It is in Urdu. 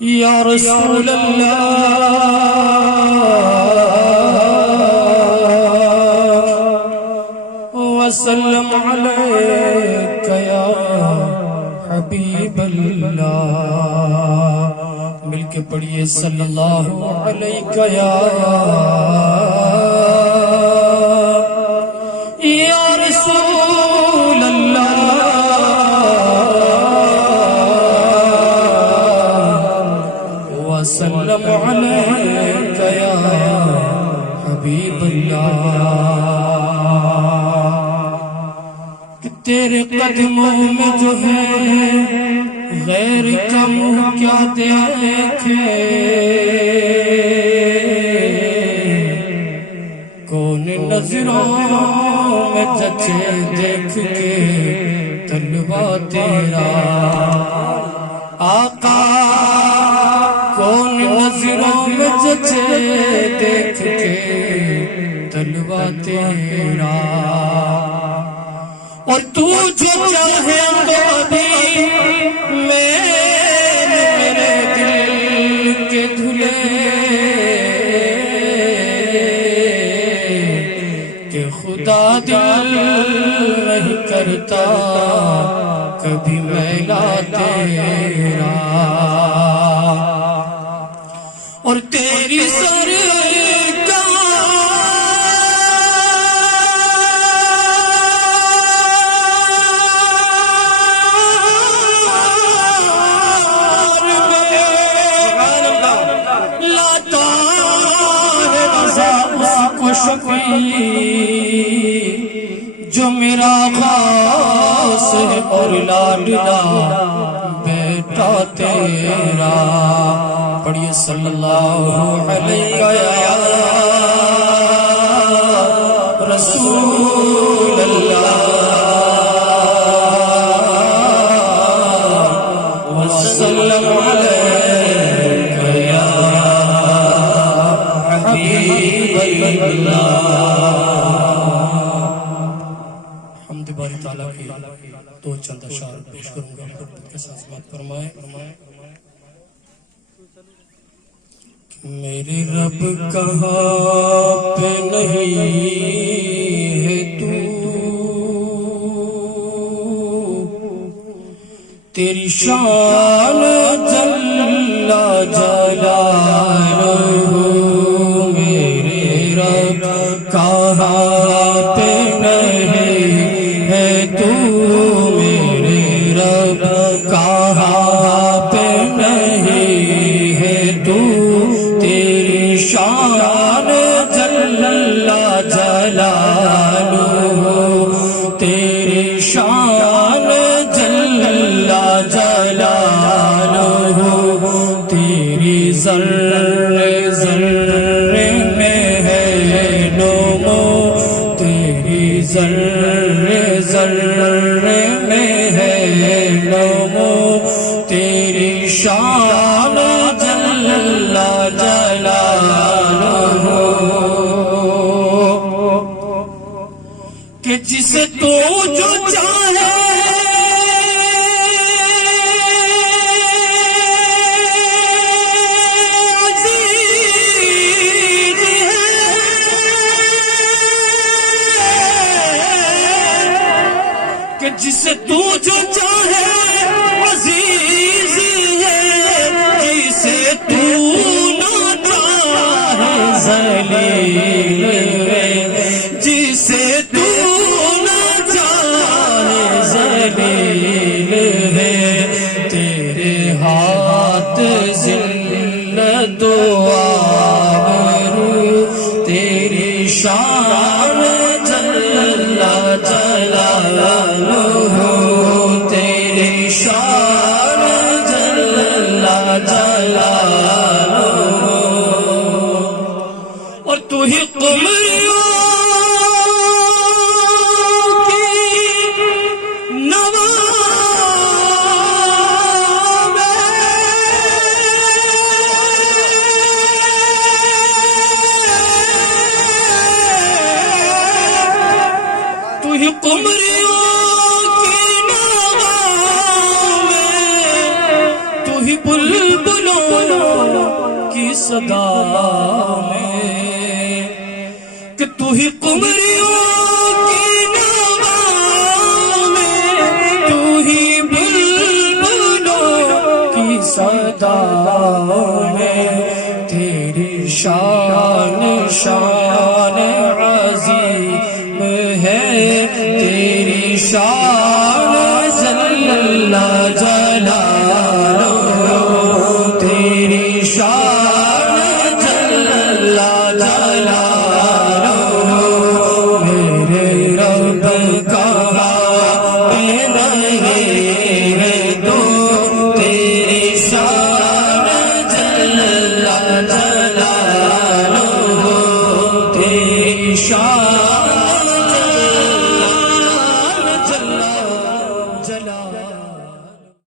یا رسول اللہ وسلم علیک یا حبیب اللہ، مل کے پڑھیے صلی اللہ علیک یا رسول اللہ وسلم علیک یا حبیب اللہ، کہ تیرے قدموں میں جو ہے غیر کا منہ کیا دیکھے، کون نظروں میں جچے دیکھ کے طلبہ تیرا آقا، کون نظروں میں جچے دیکھ کے طلبہ تیرا، اور تو جو چاہے کبھی میرے دل کے دھلے، کہ خدا دل نہیں کرتا کبھی میلا تیرا، اور تیری جو میرا خاص ہے اور لاڈلا بیٹا تیرا، پڑھیے صلی اللہ علیہ یا رسول اللہ وسلم علیہ یا حبیب اللہ۔ حمد باری تعالیٰ کی دو چند اشعار پیش کروں گا، محبت کے ساتھ بات فرمائے۔ میرے رب کہاں پہ نہیں ہے تو، تیری شان جل جلالہ، میرے رب کہاں پہ نہیں ہے تو، میرے رب کہاں پہ نہیں ہے تو، تیری شان جل جلالہ، تیری شان جل جلالہ، تیری ذرے ذرے میں ہے نمو، تیری ذرے ذرے میں ہے نمو، تیری شان جل جلالہ، کہ جسے تو جو چاہے جسے تو جو چاہے عزیز ہے، جسے تو نہ چاہے ذلیل ہے، جسے تو نہ چاہے صدا میں کہ تو ہی قمریوں کی نوا میں، تو ہی بلبلوں کی صدا میں، تیری شان شان عظیم ہے، تیری شان جل اللہ